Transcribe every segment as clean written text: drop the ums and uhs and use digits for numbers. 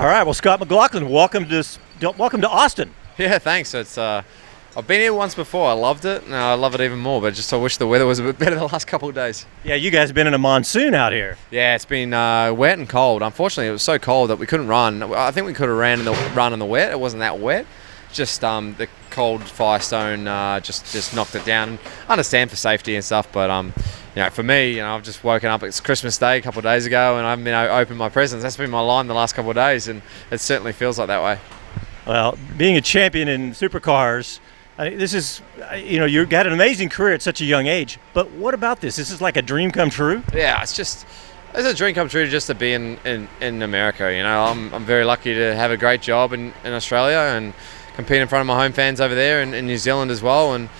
All right. Well, Scott McLaughlin, welcome to Austin. Yeah, thanks. I've been here once before. I loved it, and I love it even more. But just I wish the weather was a bit better the last couple of days. Yeah, you guys have been in a monsoon out here. Yeah, it's been wet and cold. Unfortunately, it was so cold that we couldn't run. I think we could have run in the wet. It wasn't that wet. Just the cold Firestone just knocked it down. I understand for safety and stuff, but for me, I've just woken up. It's Christmas Day a couple of days ago, and I've been opening my presents. That's been my line the last couple of days, and it certainly feels like that way. Well, being a champion in supercars, this is, you've got an amazing career at such a young age. But what about this? This is like a dream come true? Yeah, it's a dream come true just to be in America. I'm very lucky to have a great job in Australia and compete in front of my home fans over there and in New Zealand as well. And,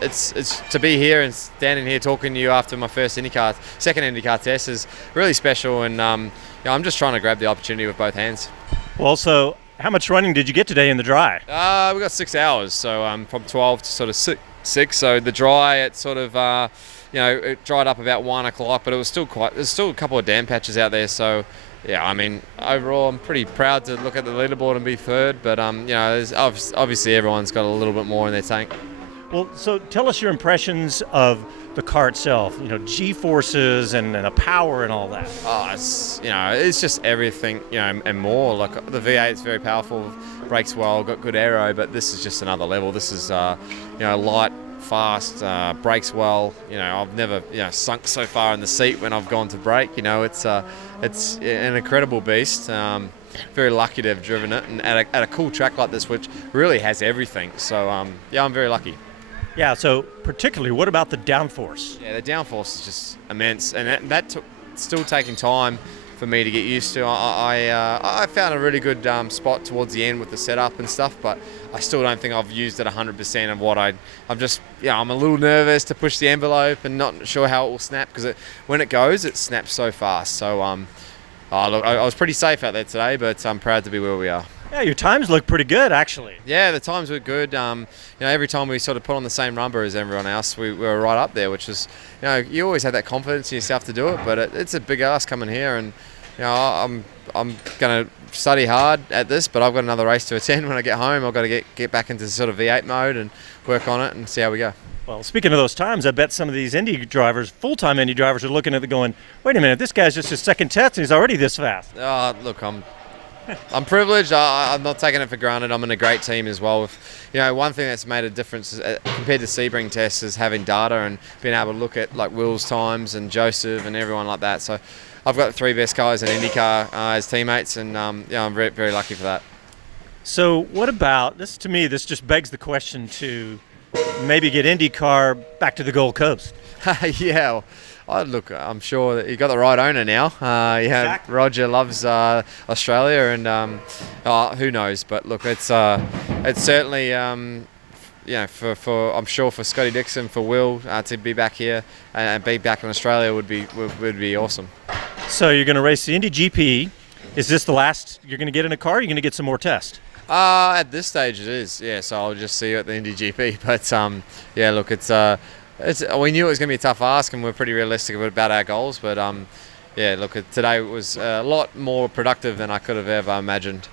it's to be here and standing here talking to you after my second IndyCar test is really special. And, I'm just trying to grab the opportunity with both hands. Well, so how much running did you get today in the dry? We got 6 hours, so from 12 to sort of 6. So the dry, it sort of, it dried up about 1 o'clock, but there's still a couple of dam patches out there. So, yeah, overall, I'm pretty proud to look at the leaderboard and be third. But there's obviously everyone's got a little bit more in their tank. Well, so tell us your impressions of the car itself, G-forces and the power and all that. Oh, it's just everything, and more. Like the V8 is very powerful, brakes well, got good aero, but this is just another level. This is, light, fast, brakes well. I've never, sunk so far in the seat when I've gone to brake. It's an incredible beast. Very lucky to have driven it, and at a cool track like this, which really has everything. So, I'm very lucky. Yeah, so particularly, what about the downforce? Yeah, the downforce is just immense, and that took still taking time for me to get used to. I found a really good spot towards the end with the setup and stuff, but I still don't think I've used it 100% of what I'm a little nervous to push the envelope and not sure how it will snap, because when it goes, it snaps so fast. So, look, I was pretty safe out there today, but I'm proud to be where we are. Yeah, your times look pretty good, actually. Yeah, the times were good. Every time we sort of put on the same number as everyone else, we were right up there, which is, you always have that confidence in yourself to do it, but it's a big ask coming here, and, I'm going to study hard at this, but I've got another race to attend when I get home. I've got to get back into sort of V8 mode and work on it and see how we go. Well, speaking of those times, I bet some of these Indy drivers, full-time Indy drivers, are looking at it going, wait a minute, this guy's just his second test and he's already this fast. Look, I'm privileged. I'm not taking it for granted. I'm in a great team as well. One thing that's made a difference compared to Sebring tests is having data and being able to look at like Will's times and Joseph and everyone like that. So I've got the 3 best guys in IndyCar as teammates, and I'm very, very lucky for that. So what about this? To me, this just begs the question to maybe get IndyCar back to the Gold Coast. Yeah. Look, I'm sure that you got the right owner now. Exactly. Roger loves Australia, and who knows? But look, it's certainly for I'm sure for Scotty Dixon, for Will to be back here and be back in Australia would be awesome. So you're going to race the Indy GP. Is this the last you're going to get in a car? Or are you going to get some more tests? At this stage, it is. Yeah, so I'll just see you at the Indy GP. But look, we knew it was going to be a tough ask, and we're pretty realistic about our goals. But today was a lot more productive than I could have ever imagined.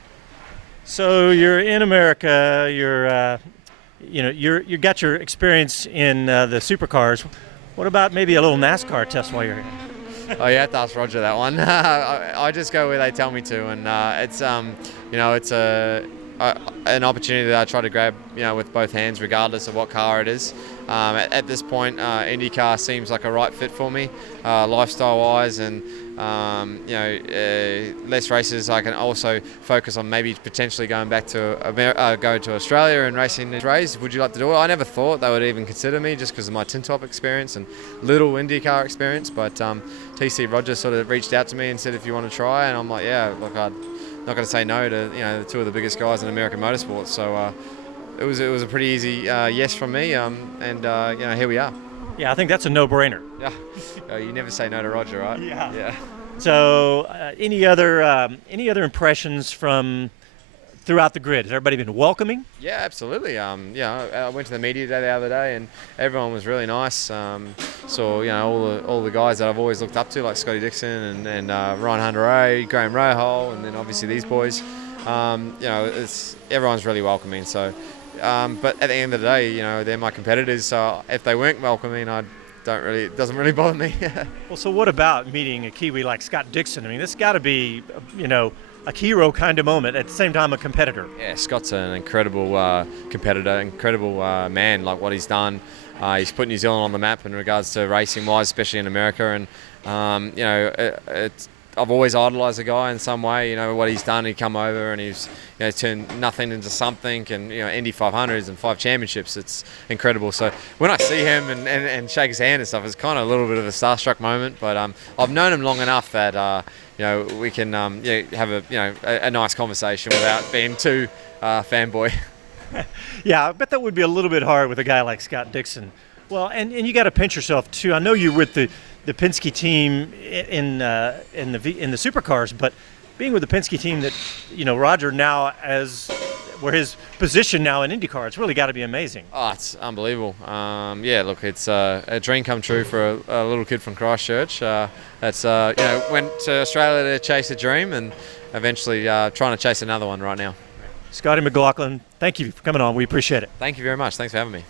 So you're in America. You got your experience in the supercars. What about maybe a little NASCAR test while you're here? Oh, you have to ask Roger that one. I just go where they tell me to, and it's an opportunity that I try to grab, with both hands, regardless of what car it is. At this point, IndyCar seems like a right fit for me, lifestyle-wise, and less races. I can also focus on maybe potentially going back to go to Australia and racing this race. Would you like to do it? I never thought they would even consider me just because of my tin top experience and little IndyCar experience. But TC Rogers sort of reached out to me and said, if you want to try, and I'm like, yeah, look, I'm not going to say no to the 2 of the biggest guys in American motorsports. So it was a pretty easy yes from me, and here we are. Yeah, I think that's a no-brainer. Yeah, you never say no to Roger, right? Yeah. So, any other impressions from throughout the grid? Has everybody been welcoming? Yeah, absolutely. I went to the media day the other day, and everyone was really nice. saw all the guys that I've always looked up to, like Scotty Dixon and Ryan Hunter-Reay, Graham Rahal, and then obviously these boys. Everyone's really welcoming. So, but at the end of the day, they're my competitors. So if they weren't welcoming, it doesn't really bother me. Well, so what about meeting a Kiwi like Scott Dixon? I mean, this got to be, a hero kind of moment, at the same time a competitor. Yeah, Scott's an incredible competitor, incredible man, like what he's done. He's put New Zealand on the map in regards to racing-wise, especially in America. And, I've always idolised the guy in some way. What he's done, he'd come over and he's turned nothing into something, and Indy 500s and 5 championships. It's incredible. So when I see him and shake his hand and stuff, it's kind of a little bit of a starstruck moment. But I've known him long enough that we can have a nice conversation without being too fanboy. Yeah, I bet that would be a little bit hard with a guy like Scott Dixon. Well, and you got to pinch yourself too. I know you're with the Penske team in the supercars, but being with the Penske team that Roger now where his position now in IndyCar, it's really got to be amazing. Oh, it's unbelievable. Look, it's a dream come true for a little kid from Christchurch. That's went to Australia to chase a dream, and eventually trying to chase another one right now. Scotty McLaughlin, thank you for coming on. We appreciate it. Thank you very much. Thanks for having me.